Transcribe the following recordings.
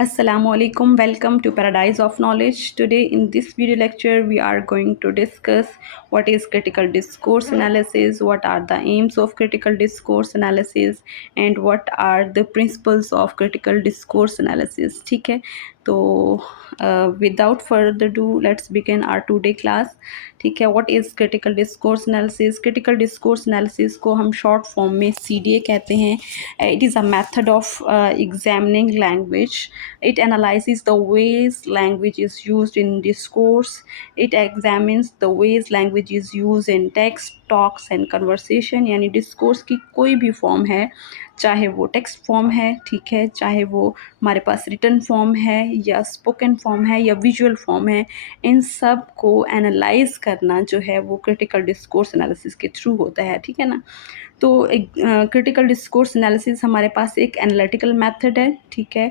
Assalamu alaikum. Welcome to Paradise of Knowledge. Today in this video lecture we are going to discuss what is critical discourse analysis, what are the aims of critical discourse analysis and what are the principles of critical discourse analysis. ठीक है, तो without further ado let's begin our today class. ठीक है, what is critical discourse analysis? Critical discourse analysis को हम short form में CDA कहते हैं. It is a method of examining language. It analyzes the ways language is used in discourse. It examines the ways language is used in text, talks and conversation. यानी discourse की कोई भी form है, चाहे वो text form है, ठीक है, चाहे वो हमारे पास रिटन फॉर्म है या स्पोकन फॉर्म है या विजुअल फॉर्म है, इन सब को एनालाइज करना जो है वो क्रिटिकल डिस्कोर्स एनालिसिस के थ्रू होता है. ठीक है ना. तो एक क्रिटिकल डिस्कोर्स एनालिसिस हमारे पास एक एनालिटिकल मेथड है. ठीक है,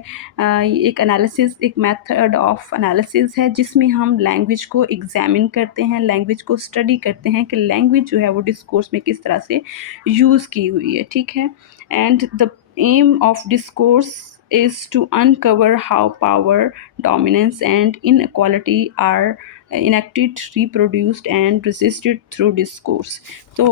एक एनालिसिस एक मेथड ऑफ एनालिसिस है जिसमें हम लैंग्वेज को एग्जामिन करते हैं, लैंग्वेज को स्टडी करते हैं कि लैंग्वेज जो है वो डिस्कोर्स में किस तरह से यूज़ की हुई है. ठीक है, and the aim of discourse is to uncover how power, dominance and inequality are enacted, reproduced and resisted through discourse. तो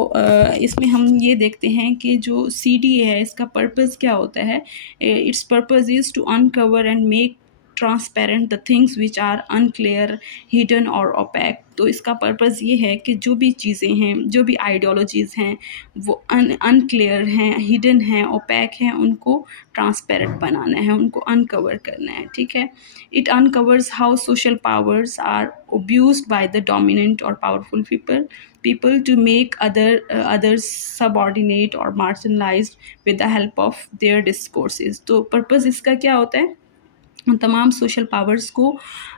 इसमें हम ये देखते हैं कि जो CDA है इसका पर्पज़ क्या होता है. Its purpose is to uncover and make transparent the things which are unclear, hidden और ओपैक. तो इसका पर्पज़ ये है कि जो भी चीज़ें हैं, जो भी आइडियोलॉजीज़ हैं वो अनक्लियर हैं, हिडन हैं, ओपैक हैं, उनको ट्रांसपेरेंट बनाना है, उनको अनकवर करना है. ठीक है, it uncovers how social powers are abused by the dominant or powerful people to make others subordinate or marginalized with the help of their discourses. तो पर्पज़ इसका क्या होता है, तमाम सोशल पावर्स को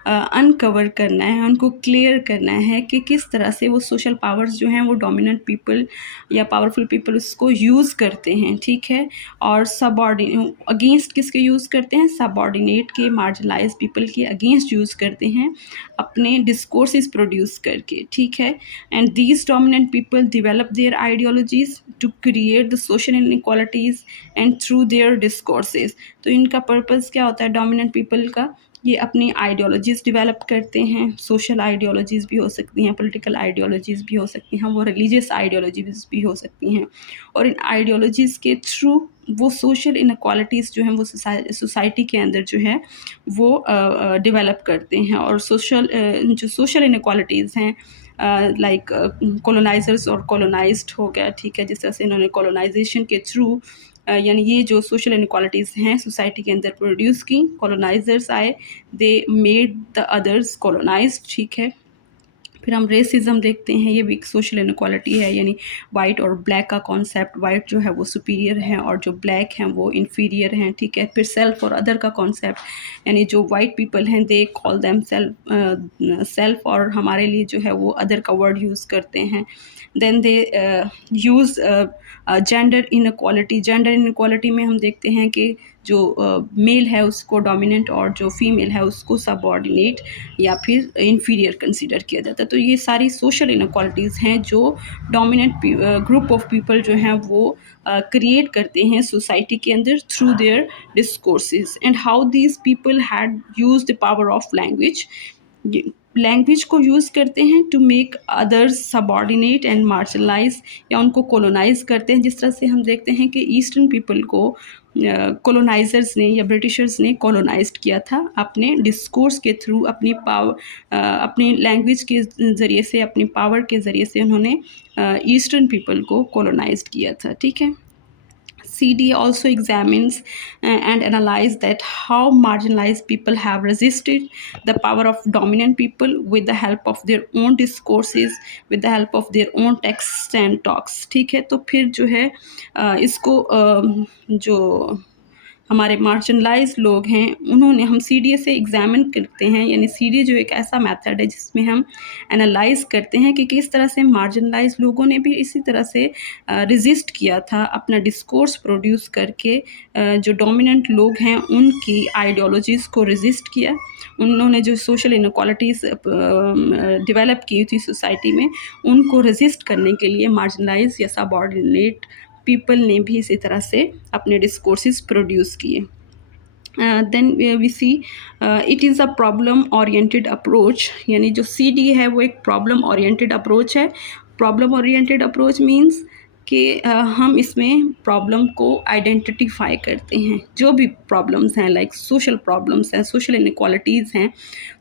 अनकवर करना है, उनको क्लियर करना है कि किस तरह से वो सोशल पावर्स जो हैं वो डोमिनेंट पीपल या पावरफुल पीपल उसको यूज़ करते हैं. ठीक है, और अगेंस्ट किसके यूज़ करते हैं, सबऑर्डिनेट के, मार्जिनलाइज पीपल के अगेंस्ट यूज़ करते हैं अपने डिस्कोर्सेस प्रोड्यूस करके. ठीक है, and these dominant people develop their ideologies to create the social inequalities and through their discourses. तो इनका पर्पज़ क्या होता है डोमिनेंट पीपल का, ये अपनी आइडियोलॉजीज़ डेवलप करते हैं. सोशल आइडियोलॉजीज़ भी हो सकती हैं, पॉलिटिकल आइडियोलॉजीज़ भी हो सकती हैं, वो रिलीजियस आइडियोलॉजीज़ भी हो सकती हैं, और इन आइडियोलॉजीज़ के थ्रू वो सोशल इनक्वालिटीज़ जो हैं वो सोसाइटी के अंदर जो है वो डेवलप करते हैं. और जो सोशल इनक्वालिटीज़ हैं लाइक कॉलोनाइजर्स और कॉलोनाइज्ड हो गया. ठीक है, जिस तरह से इन्होंने कॉलोनाइजेशन के थ्रू यानी ये जो सोशल इनक्वालिटीज़ हैं सोसाइटी के अंदर प्रोड्यूस की, कॉलोनाइजर्स आए, they made the others colonised. ठीक है, फिर हम रेसिज्म देखते हैं, ये भी एक सोशल इनक्वालिटी है, यानी वाइट और ब्लैक का कॉन्सेप्ट, वाइट जो है वो सुपीरियर है और जो ब्लैक हैं वो इन्फीरियर हैं. ठीक है, फिर सेल्फ और अदर का कॉन्सेप्ट, यानी जो वाइट पीपल हैं दे कॉल देम सेल्फ और हमारे लिए जो है वो अदर का वर्ड यूज़ करते हैं. Then they use gender inequality. Gender inequality में हम देखते हैं कि जो मेल है उसको डोमिनेंट और जो फीमेल है उसको सबऑर्डिनेट या फिर इन्फीरियर कंसीडर किया जाता है. तो ये सारी सोशल इनक्वालिटीज़ हैं जो डोमिनेंट ग्रुप ऑफ पीपल जो हैं वो क्रिएट करते हैं सोसाइटी के अंदर through their discourses. And how these people had use the power of language. Language को यूज़ करते हैं to make others subordinate and marginalize, या उनको कोलोनाइज करते हैं. जिस तरह से हम देखते हैं कि ईस्टर्न पीपल को कोलोनाइजर्स ने या ब्रिटिशर्स ने कोलोनाइज्ड किया था अपने डिस्कोर्स के थ्रू, अपनी लैंग्वेज के ज़रिए से, अपनी पावर के ज़रिए से उन्होंने ईस्टर्न पीपल को कोलोनाइज्ड किया था. ठीक है, CDA also examines and analyze that how marginalized people have resisted the power of dominant people with the help of their own discourses, with the help of their own texts and talks. ठीक है, तो फिर जो है इसको जो हमारे marginalise लोग हैं उन्होंने, हम CDA से एग्ज़ामिन करते हैं, यानी CDA जो एक ऐसा मेथड है जिसमें हम एनालाइज करते हैं कि किस तरह से मार्जिनलाइज लोगों ने भी इसी तरह से रेजिस्ट किया था अपना डिस्कोर्स प्रोड्यूस करके. जो डोमिनेंट लोग हैं उनकी आइडियोलॉजीज़ को रेजिस्ट किया. उन्होंने जो सोशल इनक्वालिटीज़ डेवलप की थी सोसाइटी में उनको रेजिस्ट करने के लिए मार्जिनलाइज या सबऑर्डिनेट पीपल ने भी इसी तरह से अपने डिस्कोर्सेस प्रोड्यूस किए. Then we see it is a problem oriented approach, यानी जो सी डी है वो एक प्रॉब्लम ओरिएंटेड अप्रोच है। प्रॉब्लम ओरिएंटेड अप्रोच मीन्स कि हम इसमें प्रॉब्लम को आइडेंटिफाई करते हैं, जो भी प्रॉब्लम्स हैं, लाइक सोशल प्रॉब्लम्स हैं, सोशल इनक्वालिटीज़ हैं,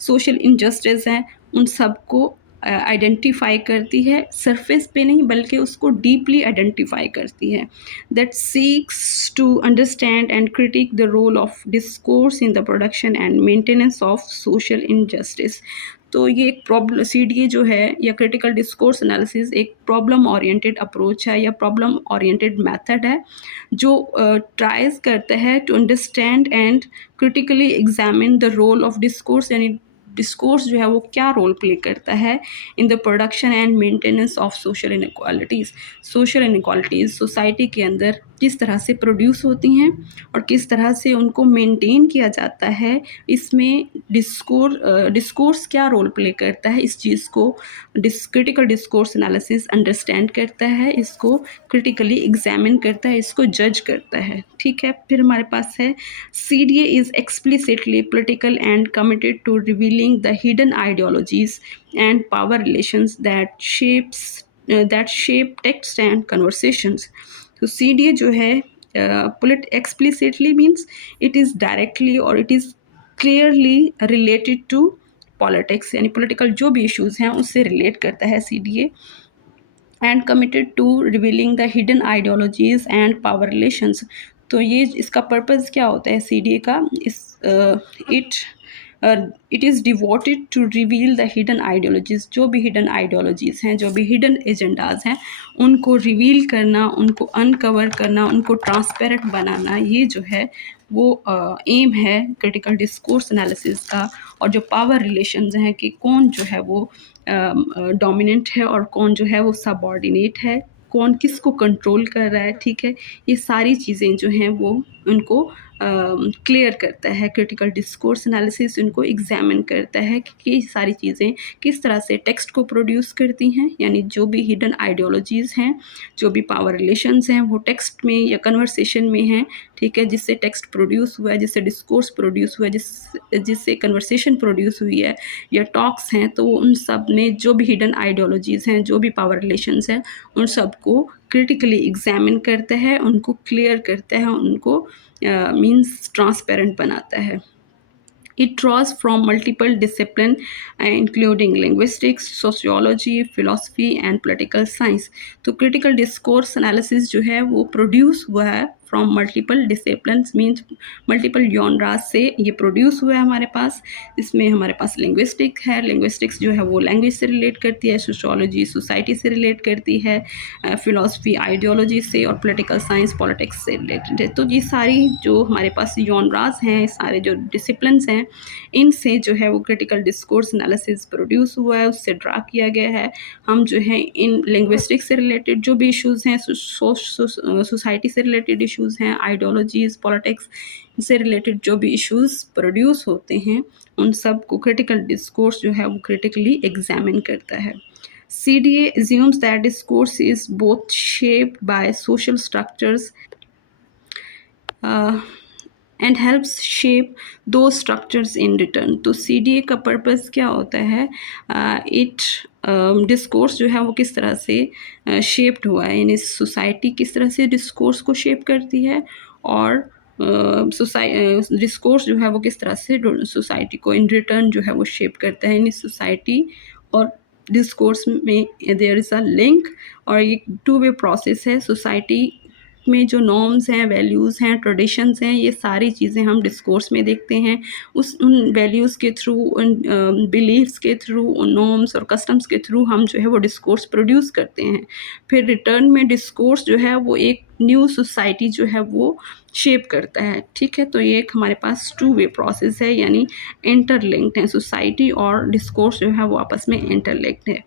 सोशल इनजस्टिस हैं, उन सब को आइडेंटिफाई करती है, सरफेस पे नहीं बल्कि उसको डीपली आइडेंटिफाई करती है। That seeks to understand and critique the role of discourse in the production and maintenance of social injustice. तो ये एक प्रॉब्लम, सी डी ए जो है या क्रिटिकल डिस्कोर्स एनालिसिस एक प्रॉब्लम ओरिएंटेड अप्रोच है या प्रॉब्लम ओरिएंटेड मेथड है जो ट्राइज करता है to understand and critically examine the role of discourse, यानी डिस्कोर्स जो है वो क्या रोल प्ले करता है in the production and maintenance of social inequalities. Social inequalities society के अंदर किस तरह से प्रोड्यूस होती हैं और किस तरह से उनको मेंटेन किया जाता है, इसमें डिस्कोर्स क्या रोल प्ले करता है, इस चीज़ को क्रिटिकल डिस्कोर्स एनालिसिस अंडरस्टैंड करता है, इसको क्रिटिकली एग्जामिन करता है, इसको जज करता है। ठीक है, फिर हमारे पास है CDA is explicitly political and committed to revealing the hidden ideologies and power relations that shape text and conversations. तो CDA जो है explicitly means it is directly or it is clearly related to politics, यानी political जो भी issues हैं उससे relate करता है CDA, and committed to revealing the hidden ideologies and power relations. तो ये इसका पर्पज़ क्या होता है सी डी ए का, it it is devoted to reveal the hidden ideologies, जो भी हिडन आइडियोलॉजीज़ हैं, जो भी हिडन एजेंडाज हैं, उनको रिवील करना, उनको अनकवर करना, उनको ट्रांसपेरेंट बनाना, ये जो है वो एम है क्रिटिकल डिस्कोर्स एनालिसिस का। और जो पावर रिलेशंस हैं कि कौन जो है वो डोमिनेंट है और कौन जो है वो सबऑर्डिनेट है, कौन किसको कंट्रोल कर रहा है, ठीक है, ये सारी चीज़ें जो हैं वो उनको क्लियर करता है। क्रिटिकल डिस्कोर्स एनालिसिस उनको एग्जामिन करता है कि ये सारी चीज़ें किस तरह से टेक्स्ट को प्रोड्यूस करती हैं, यानी जो भी हिडन आइडियोलॉजीज़ हैं, जो भी पावर रिलेशंस हैं, वो टेक्स्ट में या कन्वर्सेशन में हैं, ठीक है, जिससे टेक्स्ट प्रोड्यूस हुआ है, जिससे डिस्कोर्स प्रोड्यूस हुआ है, जिससे कन्वर्सेशन प्रोड्यूस हुई है या टॉक्स हैं, तो उन सब में जो भी हिडन आइडियोलॉजीज़ हैं, जो भी पावर रिलेशंस हैं, उन सब को क्रिटिकली एग्जामिन करता है, उनको क्लियर करता है, उनको मीन्स ट्रांसपेरेंट बनाता है। It draws from multiple disciplines, including linguistics, sociology, philosophy and political science. तो critical discourse analysis जो है वो produce हुआ है from multiple disciplines, means multiple genres से ये प्रोड्यूस हुआ है हमारे पास। इसमें हमारे पास लिंग्विस्टिक है, लिंग्विस्टिक्स जो है वो लैंग्वेज से रिलेट करती है, सोशोलॉजी सोसाइटी से रिलेट करती है, फिलॉसफी आइडियोलॉजी से, और पॉलिटिकल साइंस पॉलिटिक्स से रिलेटेड है। तो ये सारी जो हमारे पास जॉनराज हैं, सारे जो डिसिप्लिन्स हैं, इनसे जो है वो क्रिटिकल डिस्कोर्स एनालिसिस प्रोड्यूस हुआ है, उससे ड्रा किया गया है। हम जो है इन लिंग्विस्टिक्स से रिलेटेड जो भी इश्यूज़ हैं, सोसाइटी से रिलेटेड इश्यूज़ हैं, आइडियोलॉजीज़ पॉलिटिक्स से रिलेटेड जो भी इश्यूज़ प्रोड्यूस होते हैं, उन सब को क्रिटिकल डिस्कोर्स जो है वो क्रिटिकली एग्जामिन करता है। CDA assumes that discourse is both shaped by social structures and helps shape दो स्ट्रक्चर्स इन रिटर्न। तो CDA का पर्पज़ क्या होता है, इट डिस्कोर्स जो है वो किस तरह से शेप्ड हुआ है, यानी सोसाइटी किस तरह से डिस्कोर्स को शेप करती है, और डिस्कोर्स जो है वो किस तरह से सोसाइटी को इन रिटर्न जो है वो शेप करता है। यानी सोसाइटी और डिस्कोर्स में देयर इज़ अ लिंक, और ये टू वे प्रोसेस है। सोसाइटी में जो नॉर्म्स हैं, वैल्यूज़ हैं, ट्रेडिशंस हैं, ये सारी चीज़ें हम डिस्कोर्स में देखते हैं। उन वैल्यूज़ के थ्रू, उन बिलीव्स के थ्रू, उन नॉर्म्स और कस्टम्स के थ्रू हम जो है वो डिस्कोर्स प्रोड्यूस करते हैं। फिर रिटर्न में डिस्कोर्स जो है वो एक न्यू सोसाइटी जो है वो शेप करता है, ठीक है। तो ये एक हमारे पास टू वे प्रोसेस है, यानी इंटरलिंक्ड है। सोसाइटी और डिस्कोर्स जो है वो आपस में इंटरलिंक्ड है।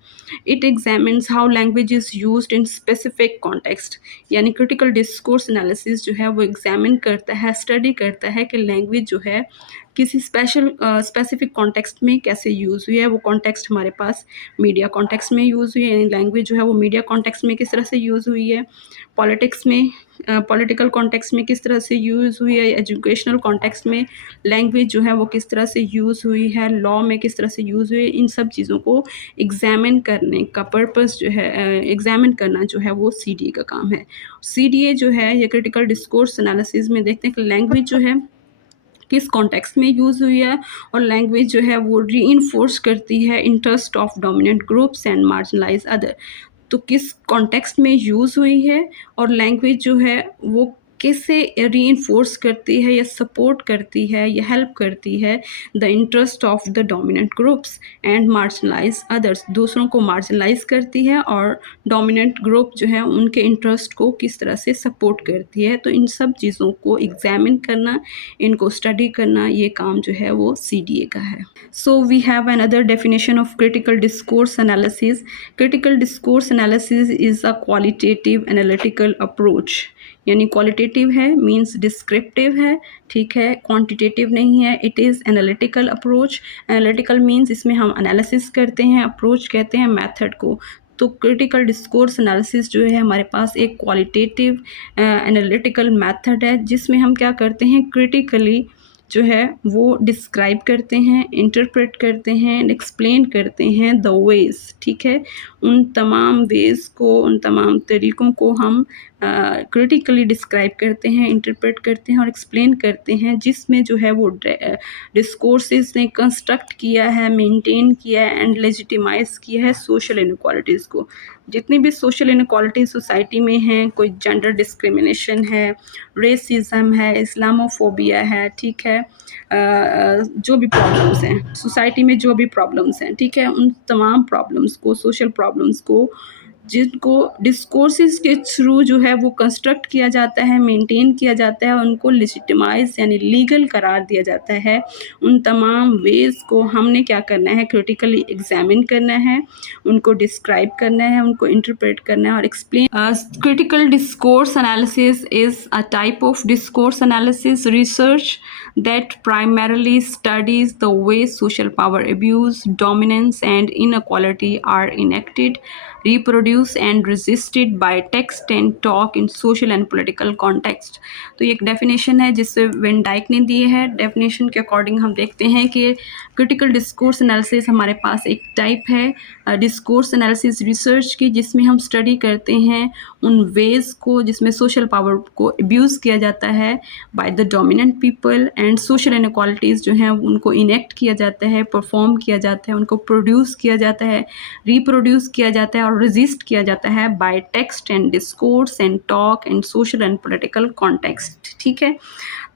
It examines how language is used in specific context, यानी क्रिटिकल डिस्कोर्स एनालिसिस जो है वो एग्जामिन करता है, स्टडी करता है कि लैंग्वेज जो है किसी स्पेसिफिक कॉन्टेक्स्ट में कैसे यूज़ हुई है, वो कॉन्टेक्स्ट हमारे पास मीडिया कॉन्टेक्स्ट में यूज़ हुई है, यानी लैंग्वेज जो है वो मीडिया कॉन्टेक्स्ट में किस तरह से यूज़ हुई है, पॉलिटिक्स में पॉलिटिकल कॉन्टेक्स्ट में किस तरह से यूज़ हुई है, एजुकेशनल कॉन्टेक्स्ट में लैंग्वेज जो है वो किस तरह से यूज़ हुई है, लॉ में किस तरह से यूज़ हुई है, इन सब चीज़ों को एग्ज़ामिन करने का पर्पस जो है, एग्ज़ामिन करना जो है वो सीडीए का काम है। सीडीए जो है ये क्रिटिकल डिस्कोर्स एनालिसिस में देखते हैं कि लैंग्वेज जो है किस कॉन्टेक्स्ट में यूज़ हुई है, और लैंग्वेज जो है वो रीइंफोर्स करती है interest of dominant groups and marginalise other. तो किस कॉन्टेक्स्ट में यूज़ हुई है और लैंग्वेज जो है वो कैसे रीइंफोर्स करती है या सपोर्ट करती है या हेल्प करती है the interest of the dominant groups and marginalise others, दूसरों को मार्जिनलाइज करती है और डोमिनेंट ग्रुप जो है उनके इंटरेस्ट को किस तरह से सपोर्ट करती है। तो इन सब चीज़ों को एग्जामिन करना, इनको स्टडी करना, ये काम जो है वो सीडीए का है। So we have another definition of critical discourse analysis. Critical discourse analysis is a qualitative analytical approach, यानी क्वालिटेटिव है मीन्स डिस्क्रिप्टिव है, ठीक है, क्वांटिटेटिव नहीं है, it is analytical approach. Analytical means इसमें हम एनालिसिस करते हैं, अप्रोच कहते हैं मेथड को। तो क्रिटिकल डिस्कोर्स एनालिसिस जो है हमारे पास एक क्वालिटेटिव एनालिटिकल मेथड है, जिसमें हम क्या करते हैं, क्रिटिकली जो है वो डिस्क्राइब करते हैं, इंटरप्रेट करते हैं, एक्सप्लेन करते हैं द वेज़, ठीक है, उन तमाम वेज़ को, उन तमाम तरीक़ों को हम क्रिटिकली डिस्क्राइब करते हैं, इंटरप्रेट करते हैं और एक्सप्लेन करते हैं, जिसमें जो है वो डिस्कोर्सेस ने कंस्ट्रक्ट किया है, मेंटेन किया है एंड लेजिटिमाइज किया है सोशल इनक्वालिटीज़ को। जितनी भी सोशल इनक्वालिटी सोसाइटी में हैं, कोई जेंडर डिस्क्रिमिनेशन है, रेसिज्म है, इस्लामोफोबिया है, ठीक है, जो भी प्रॉब्लम्स हैं सोसाइटी में, जो भी प्रॉब्लम्स हैं, ठीक है, उन तमाम प्रॉब्लम्स को, सोशल प्रॉब्लम्स को, जिनको डिस्कोर्सेस के थ्रू जो है वो कंस्ट्रक्ट किया जाता है, मेंटेन किया जाता है, उनको लेजिटिमाइज यानी लीगल करार दिया जाता है, उन तमाम वेज़ को हमने क्या करना है, क्रिटिकली एग्जामिन करना है, उनको डिस्क्राइब करना है, उनको इंटरप्रेट करना है और explain. Critical discourse analysis is a type of discourse analysis research that primarily studies the way social power abuse, dominance, and inequality are enacted, reproduced, and resisted by text and talk in social and political context। तो ये एक definition है जिससे when Dyke ने दी है। Definition के according हम देखते हैं कि क्रिटिकल डिस्कोर्स एनालिसिस हमारे पास एक टाइप है डिस्कोर्स एनालिसिस रिसर्च की, जिसमें हम स्टडी करते हैं उन वेज़ को जिसमें सोशल पावर को अब्यूज़ किया जाता है by the dominant people, and social inequalities जो हैं उनको इनेक्ट किया जाता है, परफॉर्म किया जाता है, उनको प्रोड्यूस किया जाता है, रिप्रोड्यूस किया जाता है और रेजिस्ट किया जाता है by text and discourse and talk and social and political context, ठीक है।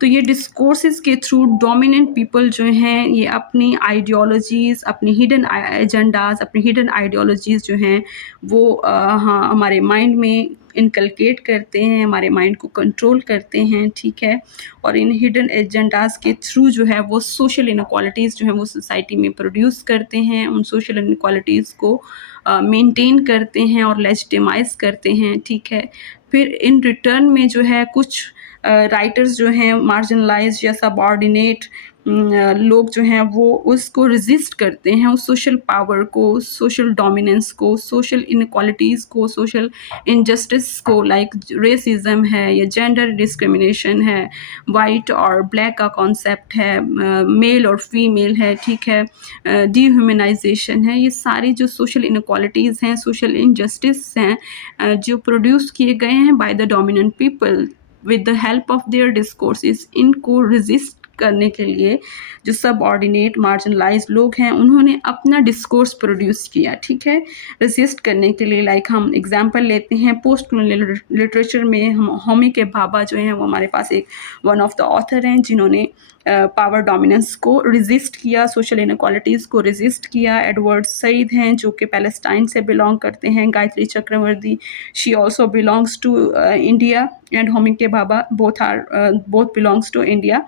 तो ये डिस्कोर्सेस के थ्रू डोमिनेंट पीपल जो हैं ये अपनी आइडियोलॉजीज़, अपनी हिडन एजेंडाज, अपनी हिडन आइडियोलॉजीज़ जो हैं वो हाँ हमारे माइंड में इनकलकेट करते हैं, हमारे माइंड को कंट्रोल करते हैं, ठीक है, और इन हिडन एजेंडाज के थ्रू जो है वो सोशल इनक्वालिटीज़ जो हैं वो सोसाइटी में प्रोड्यूस करते हैं, उन सोशल इनक्वालिटीज़ को मेंटेन करते हैं और लेजिटिमाइज करते हैं, ठीक है। फिर इन रिटर्न में जो है कुछ राइटर्स जो हैं मार्जिनलाइज या सबऑर्डिनेट लोग जो हैं वो उसको रेजिस्ट करते हैं, उस सोशल पावर को, सोशल डोमिनेंस को, सोशल इनक्वालिटीज़ को, सोशल इनजस्टिस को, लाइक रेसिज्म है या जेंडर डिस्क्रिमिनेशन है, वाइट और ब्लैक का कॉन्सेप्ट है, मेल और फीमेल है, ठीक है, डिह्यूमनाइजेशन है, ये सारी जो सोशल इनक्वालिटीज़ हैं, सोशल इनजस्टिस हैं जो प्रोड्यूस किए गए हैं by the dominant people with the help of their discourses, इनको रेजिस्ट करने के लिए जो सबऑर्डिनेट मार्जिनलाइज लोग हैं उन्होंने अपना डिस्कोर्स प्रोड्यूस किया, ठीक है, रेजिस्ट करने के लिए। लाइक हम एग्जांपल लेते हैं पोस्ट कॉलोनियल लिटरेचर में, हम होमी के भाभा जो हैं वो हमारे पास एक वन ऑफ द ऑथर हैं जिन्होंने पावर डोमिनेंस को रेजिस्ट किया, सोशल इनक्वालिटीज़ को रेजिस्ट किया। एडवर्ड सईद हैं जो कि पैलेस्टाइन से बिलोंग करते हैं। Gayatri Chakravorty, she also belongs to India, and Homi K Bhabha both belongs to India.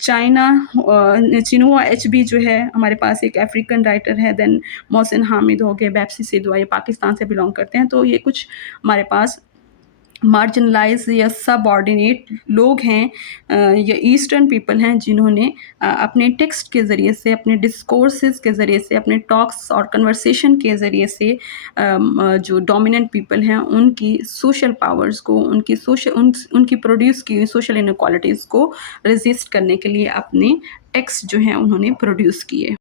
चाइना चिनुआ एचबी जो है हमारे पास एक अफ्रीकन राइटर है। देन मोहसिन हामिद हो गए, बैप्सी सिद्धू, ये पाकिस्तान से बिलोंग करते हैं। तो ये कुछ हमारे पास मार्जिनलाइज या सबऑर्डिनेट लोग हैं या ईस्टर्न पीपल हैं जिन्होंने अपने टेक्स्ट के ज़रिए से, अपने डिस्कोर्सेस के ज़रिए से, अपने टॉक्स और कन्वर्सेशन के ज़रिए से जो डोमिनेंट पीपल हैं उनकी सोशल पावर्स को, उनकी प्रोड्यूस की हुई सोशल इनक्वालिटीज़ को रेजिस्ट करने के लिए अपने टेक्स्ट जो हैं उन्होंने प्रोड्यूस किए।